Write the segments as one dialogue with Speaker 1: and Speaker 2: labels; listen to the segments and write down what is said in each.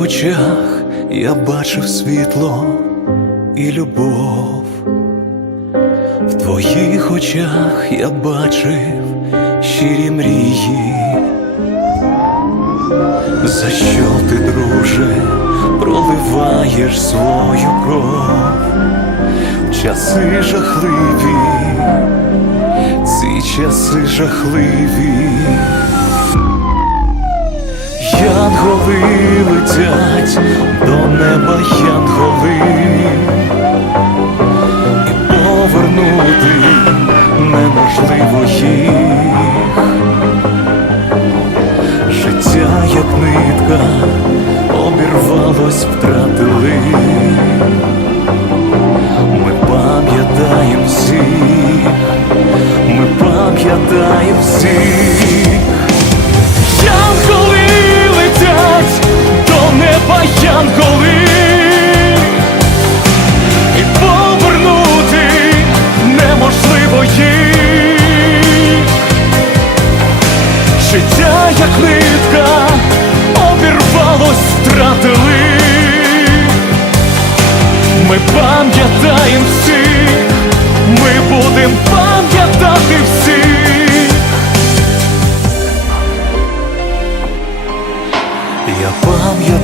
Speaker 1: очах я бачив світло і любов. В твоїх очах я бачив щирі мрії. За що ти, друже, проливаєш свою кров? Часи жахливі, ці часи жахливі. Янголи летять до неба янголи, і повернути неможливо їх.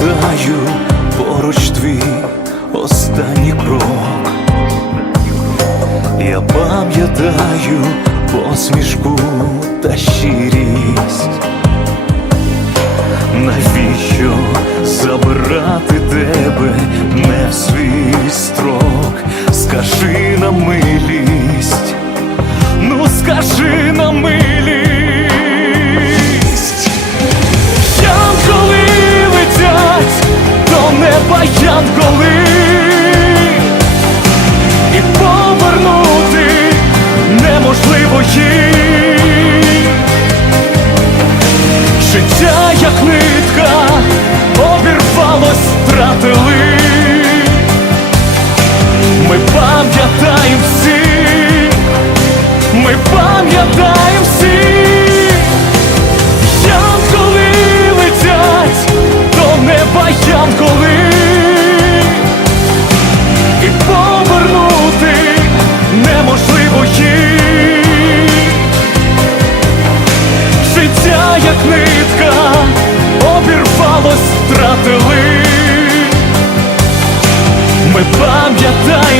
Speaker 1: Пам'ятаю поруч твій останній крок. Я пам'ятаю посмішку та щирість. Навіщо забирати тебе як нитка обірвалось, втратили. Ми пам'ятаємо всі, ми пам'ятаємо всіх. Коли летять до неба ям І пам'ятаємо